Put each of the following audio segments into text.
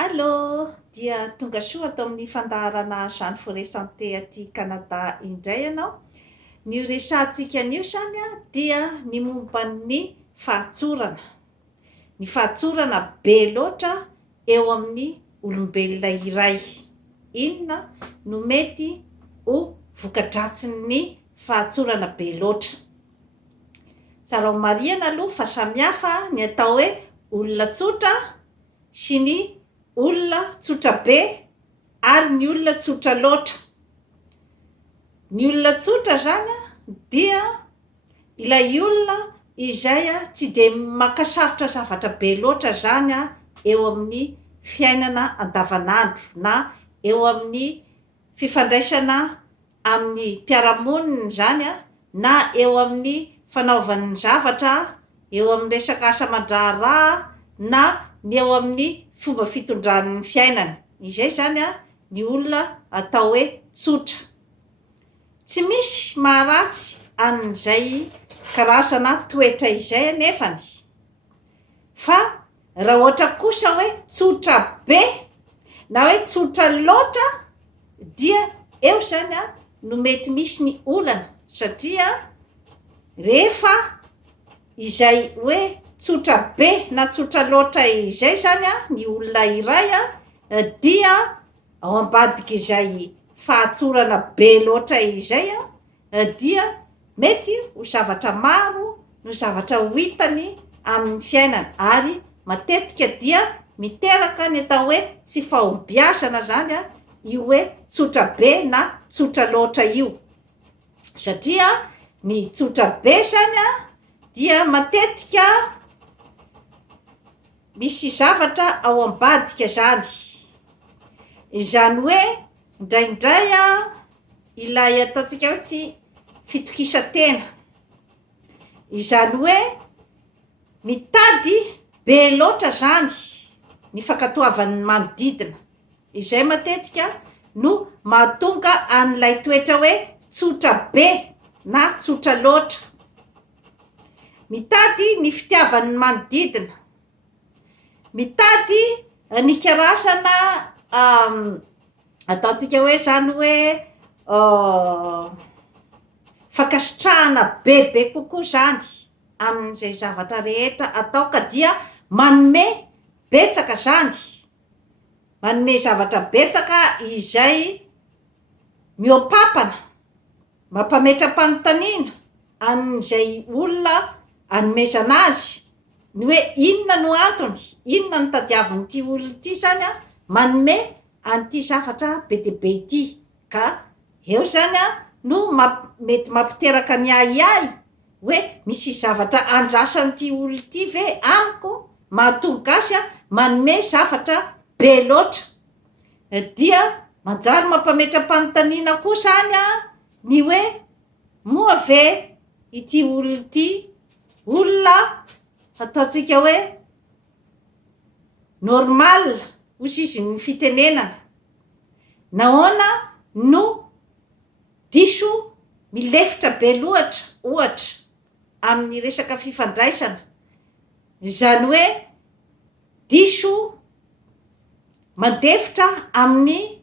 Allô, dia tonga soa atao amin'ny fandaharana Jeanne Forêt Santé aty Canada indray ianao. Ny resahantsika anio zany dia ny momba ny fahatsorana. Ny fahatsorana be loatra eo amin'ny olombelona iray. Inona no mety ho voka-dratsin'ny fahatsorana be loatra? Tsara ho marihana aloha fa samihafa ny atao hoe olona tsotra sy ny olona tsotra be ary ny olona tsotra loatra. Ny olona tsotra zany dia ilay olona izay tsy dia makasarotra zavatra be loatra zany eo amin'ny fiainana andavanandro na eo amin'ny fifandraisana amin'ny mpiaramonina zany na eo amin'ny fanaovan'ny zavatra eo amin'ny resaka asa aman-draharaha na ny eo amin'ny fomba fitondran'ny fiainana. Izay zany ny olona atao hoe tsotra. Tsy misy maharatsy amin'izay karazana toetra izay anefany. Fa raha ohatra kosa hoe tsotra be na hoe tsotra loatra dia eo zany no mety misy ny olana, satria rehefa izay hoe tsotra be na tsotra loatra izay zany ny olona iray dia ao ambadika izay fahatsorana be loatra izay dia mety ho zavatra maro no zavatra ho hitany amin'ny fiainana, ary matetika dia miteraka ny atao hoe tsy fahombiazana zany io hoe tsotra be na tsotra loatra io. Satria ny tsotra be zany dia matetika misy zavatra ao ambadika zany. Izany hoe indraindray ilay ataontsika hoe tsy fitokisantena. Izany hoe mitady be loatra zany ny fankatoavan'ny manodidina. Izay matetika no mahatonga an'ilay toetra hoe tsotra be na tsotra loatra. Mitady ny fitiavan'ny manodidina. Mitady ny karazana ataontsika hoe zany hoe fankasitrahana bebe kokoa zany amin'izay zavatra rehetra atao, ka dia manome betsaka zany. Manome zavatra betsaka izay miopampana, mampametra-panontaniana an'izay olona anomezana azy ny hoe inona no antony, inona no tadiavin'ity olona ity zany manome an'ity zavatra be dia be ity. Ka eo zany no mety mampiteraka ny ahiahy hoe misy zavatra andrasan'ity olona ity ve amiko, mahatonga azy manome zavatra be loatra. Dia manjary mampametra-panontaniana koa zany ny hoe moa ve ity olona ity olona ataontsika hoe normal hozy izy ny fitenenana, nahoana no diso milefitra be loatra ohatra amin'ny resaka fifandraisana. Izany hoe diso mandefitra amin'ny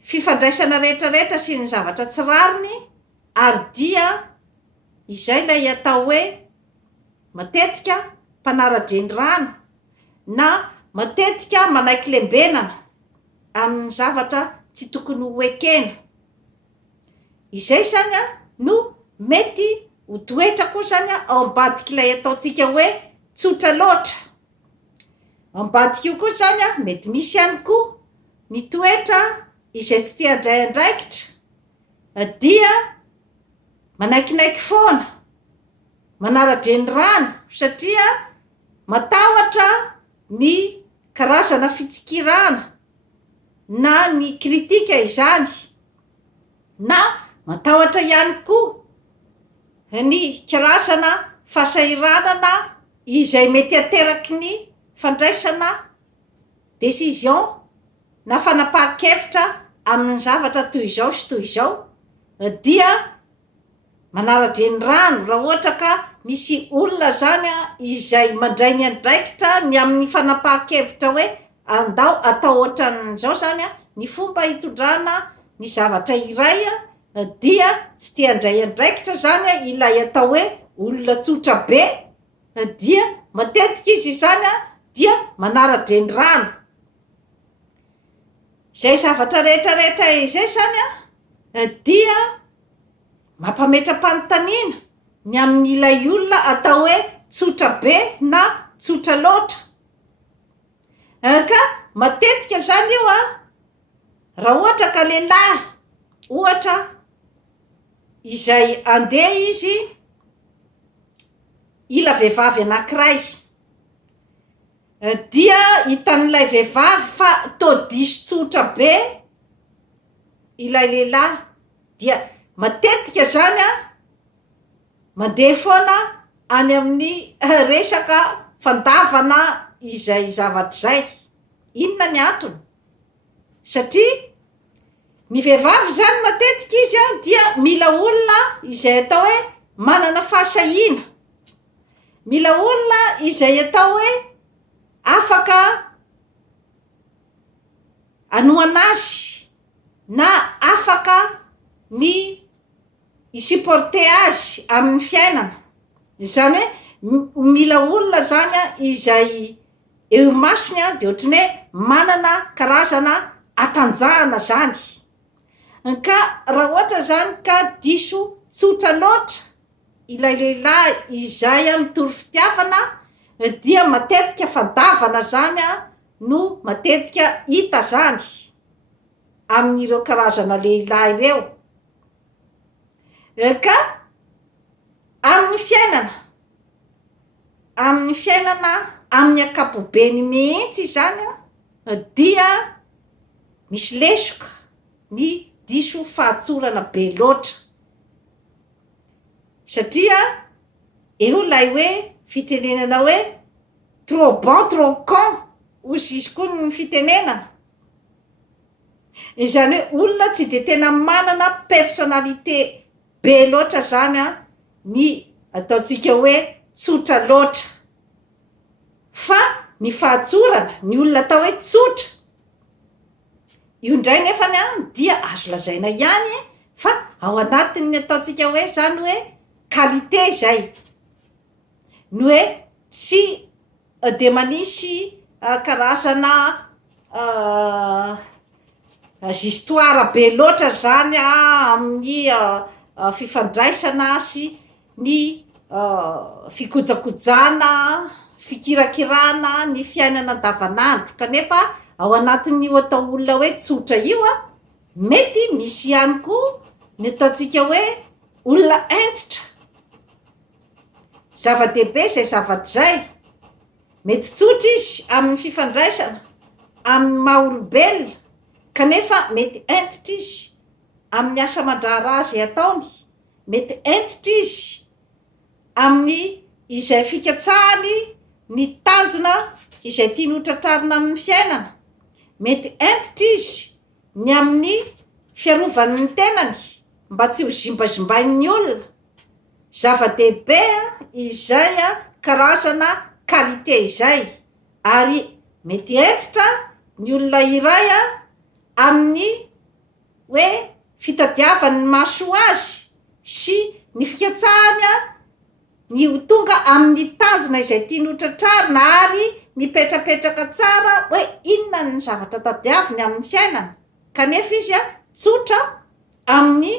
fifandraisana rehetrarehetra sy ny zavatra tsy rariny, ary dia izay lay atao hoe matetika mpanara-drenirano na matetika manaiky lembenana amin'ny zavatra tsy tokony ho ekena. Izay zany no mety ho toetra koa zany ao ambadika ilay ataontsika hoe tsotra loatra. Ambadika io koa zany mety misy ihany koa ny toetra izay tsy tia handray andraikitra, dia manaikinaiky foana, manara-drenirano, satria matahotra ny karazana fitsikirana na ny kritika izany, na matahotra ihany koa ny karazana fahasahiranana izay mety ateraky ny fandraisana décision na fanapahan-kevitra amin'ny zavatra toy izao sy toy izao. Dia manara-drenirano raha ohatra ka misy olona zany izay mandray ny andraikitra ny amin'ny fanapahan-kevitra hoe andao atao ohatran'izao zany a ny fomba hitondrana ny zavatra iray a dia tsy tia andray andraikitra zany a ilay atao hoe olona tsotra be dia matetika izy zany a dia manara-drenirano zay zavatra rehetrarehetra izay zany a dia mampametra-panontaniana ny amin'ilay olona atao hoe tsotra be na tsotra loatra ka matetika zany io a raha ohatra ka lehilahy ohatra izay andeha izy ila vehivavy anankiray dia hitan'ilay vehivavy fa todiso tsotra be ilay lehilahy dia matetika zany a mandeha foana any amin'ny resaka fandavana izay zavatra zay. Inona ny antony? Satria ny vehivavy zany matetika izy a dia mila olona izay atao hoe manana fahasahiana, mila olona izay atao hoe afaka anohana azy na afaka ny isupporter azy amin'ny fiainana. Zany hoe mila olona zany a izay eo masony a de ohatrany hoe manana karazana atanjahana zany. Ka raha ohatra zany ka diso tsotra loatra ilay lehilahy izay a mitory fitiavana dia matetika fandavana zany a no matetika hita zany amin'ireo karazana lehilahy ireo. Ka amin'ny fiainana amin'ny ankapobeny mihitsy zany a dia misy lesoka ny diso fahatsorana be loatra satria eo lay hoe fitenenana hoe trop bon trop con ozy izy koa ny fitenenana. Izany hoe olona tsy de tena manana personnalité be loatra zany a ny ataontsika hoe tsotra loatra fa ny fahatsorana ny olona atao hoe tsotra io indray nefany a dia azo lazaina ihany fa ao anatin'ny ataontsika hoe zany hoe qualité zay ny hoe tsy de manisy karazana histoire be loatra zany amin'ny fifandraisana sy ny fikojakojana, fikirakirana ny fiainana andavanandro. Kanefa ao anatin'io atao olona hoe tsotra io a mety misy ihany koa ny ataontsika hoe olona entitra, zava-dehibe zay zavatra zay, mety tsotra izy amin'ny fifandraisana amin'ny maha-olombelona kanefa mety entitra izy amin'ny asa aman-draharaha izay ataony, mety entitra izy amin'ny izay fikatsahany ny tanjona izay tiany hotratrarina amin'ny fiainana, mety entitra izy ny amin'ny fiarovany ny tenany mba tsy ho zimbazimbain'ny olona. Zava-dehibe izay karazana qualité izay ary mety entitra ny olona iray amin'ny hoe fitadiavany ny mahasoa azy sy ny fikatsahany ny ho tonga amin'ny tanjona izay tiany hotratrarina ary mipetrapetraka tsara hoe inona ny zavatra tadiaviny amin'ny fiainana. Kanefa izy tsotra amin'ny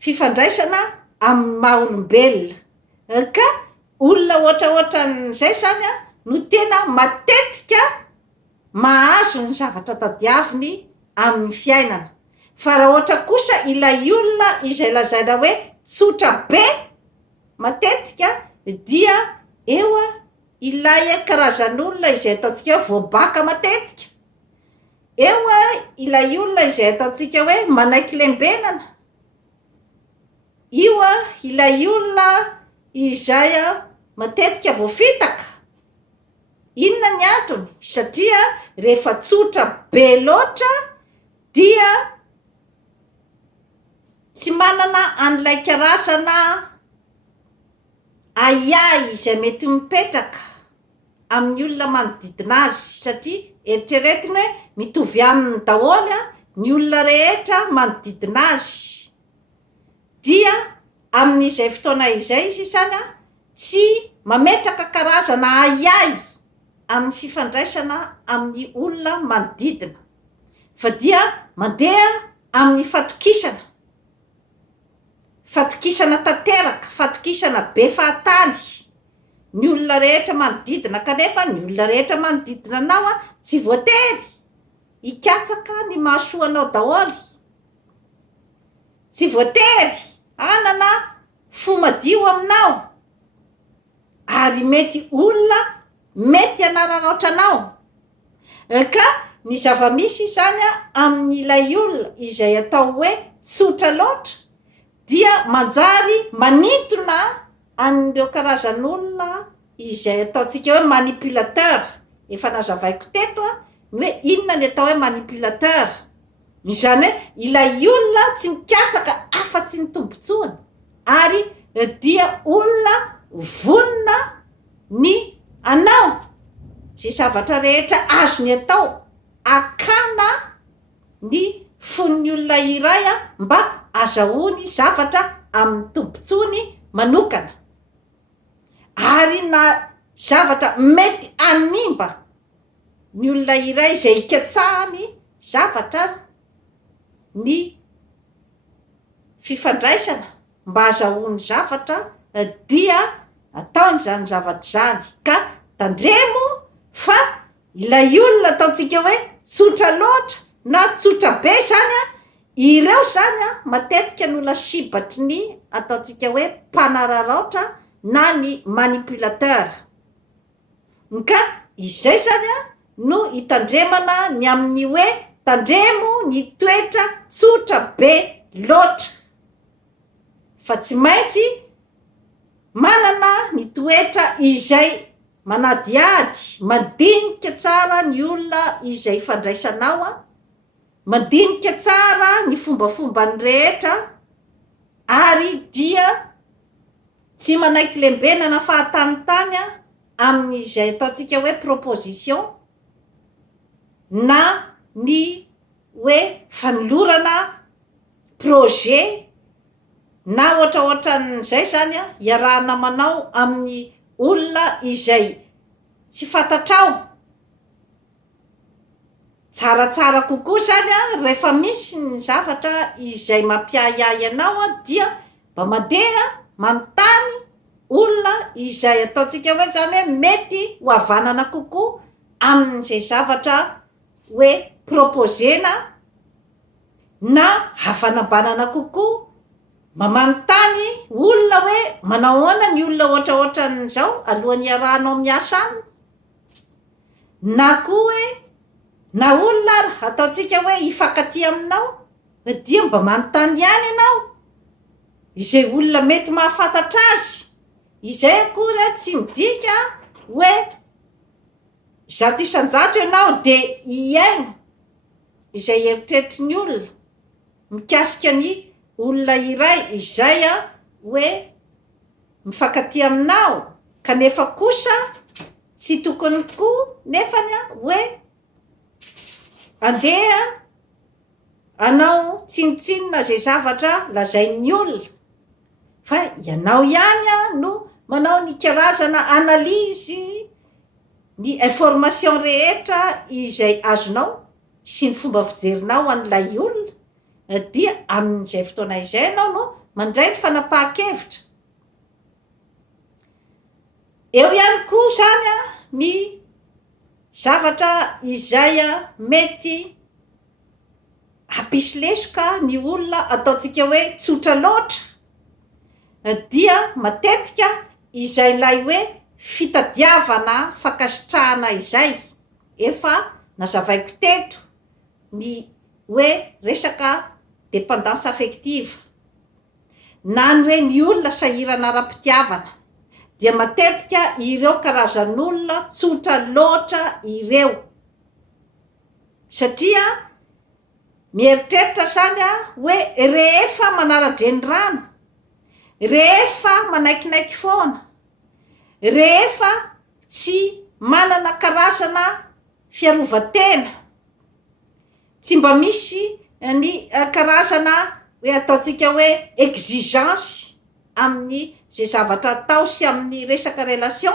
fifandraisana amin'ny maha-olombelona. Ka olona ohatraohatran'izay zany no tena matetika mahazo ny zavatra tadiaviny amin'ny fiainana. Fa raha ohatra kosa ilay olona izay lazaina hoe tsotra be matetika dia eo ilay karazan'olona izay ataontsika hoe voabaka matetika, eo ilay olona izay ataontsika hoe manaiky lembenana, io ilay olona izay matetika voafitaka. Inona ny antony? Satria rehefa tsotra be loatra dia tsy manana an'ilay karazana aiay izay mety mipetraka amin'ny olona manodidina azy satria eritreretiny hoe mitovy aminy daholo ny olona rehetra manodidina azy. Dia amin'izay fotoana izay izy zany tsy mametraka karazana ayay amin'ny fifandraisana amin'ny olona manodidina, fa dia mandeha amin'ny fatokisana tanteraka, fatokisana be fahataly ny olona rehetra manodidina, kanefa ny olona rehetra manodidina anao tsy voatery hikatsaka ny mahasoa anao daholo, tsy voatery hanana fo madio aminao, ary mety olona mety hanararaotra anao. Ka ny zava-misy zany amin'ilay olona izay atao hoe tsotra loatra dia manjary manintona an'ireo karazan'olona izay ataontsika hoe manipulateur. Efa nazavaiko teto ny hoe inona ny atao hoe manipulateur. Izany hoe ilay olona tsy mikatsaka afa-tsy ny tombotsoany, ary dia olona vonona ny anao zay zavatra rehetra azony atao akana ny fon'ny olona iray mba azahoany zavatra amin'ny tombotsony manokana, ary na zavatra mety animba ny olona iray zay ikatsahany zavatra ny fifandraisana mba azahoany zavatra, dia ataony zany zavatra zany. Ka tandremo fa ilay olona ataontsika hoe tsotra loatra na tsotra be zany ireo zany matetika ny olona sibatry ny ataontsika hoe mpanararaotra na ny manipulateur. Ka izay zany no hitandremana ny amin'ny hoe tandremo ny toetra tsotra be loatra, fa tsy maintsy manana ny toetra izay manadiady, mandinika tsara ny olona izay ifandraisanao, mandinika tsara ny fombafombany rehetra, ary dia tsy manaiky lembenana fahatanitany amin'izay ataontsika hoe proposition na ny hoe fanolorana projet na ohatraohatran'izay zany iarahana manao amin'ny olona izay tsy fantatrao. Tsaratsara kokoa zany rehefa misy ny zavatra izay mampiayay anao dia mba mandeha manontany olona izay ataontsika hoe zany hoe mety ho havanana kokoa amin'izay zavatra hoe proposena, na hafanambanana kokoa mamanontany olona hoe manao ahoana ny olona ohatraohatran'izao alohan'ny iarahanao miasa aminy, na koa hoe na olona ataontsika hoe hifankatia aminao dia mba manontany ihany ianao izay olona mety mahafantatra azy. Izay akory tsy midika hoe zato isan-jato ianao de iaino izay eritreritry ny olona mikasika ny olona iray izay hoe mifankatia aminao, kanefa kosa tsy tokony koa nefany hoe andeha anao tsinitsinina zay zavatra lazain'ny olona, fa ianao ihany no manao ny karazana analizy ny information rehetra izay azonao sy ny fomba fijerinao an'ilay olona, dia amin'izay fotoana izay ianao no mandray ny fanapahan-kevitra. Eo ihany koa zany ny zavatra izay mety hampisy lesoka ny olona ataontsika hoe tsotra loatra, dia matetika izay lay hoe fitadiavana fankasitrahana izay. Efa nazavaiko teto ny hoe resaka dépendance affective, na ny hoe ny olona sahirana ara-pitiavana, dia matetika ireo karazan'olona tsotra loatra ireo, satria mieritreritra zany hoe rehefa manara-dreny rano, rehefa manaikinaiky foana, rehefa tsy manana karazana fiarovatena, tsy mba misy ny karazana hoe ataontsika hoe exigence amin'ny zay zavatra atao sy amin'ny resaka relation,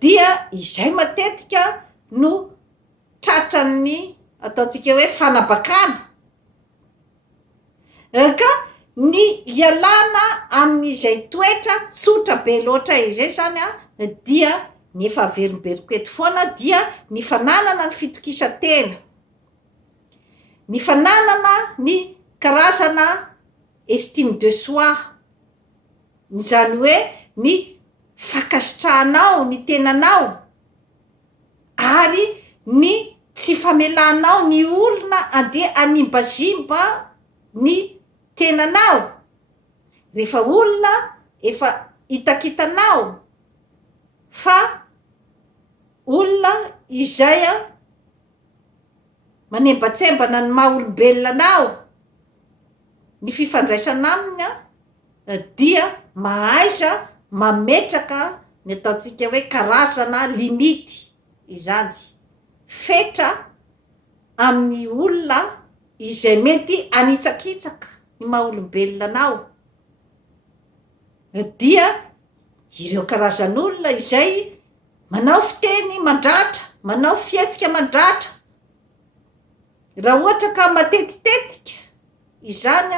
dia izay matetika no tratran'ny ataontsika hoe fanabakana, ka ny ialana amin'izay toetra tsotra be loatra izay zany dia ny efa averimberiko eto foana, dia ny fananana ny fitokisantena, ny fananana ny karazana estime de soi, izany hoe ny fakasitrahanao ny tenanao, ary ny tsy famelanao ny olona andeha animbazimba ny tenanao rehefa olona efa hitakitanao fa olona izay manembatsembana ny maha olombelona anao, ny fifandraisana aminy dia mahaiza mametraka ny ataontsika hoe karazana limity izany, fetra amin'ny olona izay mety anitsakitsaka ny maha olombelona anao, dia ireo karazan'olona izay manao fiteny mandratra, manao fihetsika mandratra, raha ohatra ka matetitetika izany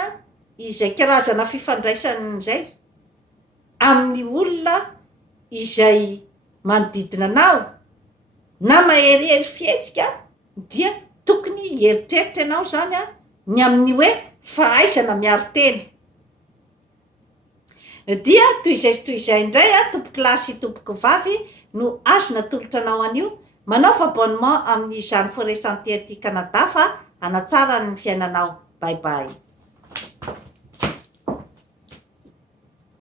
izay karazana fifandraisana izay amin'ny olona izay manodidina anao na maherihery fihetsika, dia tokony hieritreritra ianao zany ny amin'ny hoe fahaizana miaro tena. Dia toy izay indray tompoko lahy sy tompoko vavy no azona tolotra anao anio, manaova abonnement amin'ny Jeanne Forêt Santé aty Canada fa hanatsara ny fiainanao. Bye bye.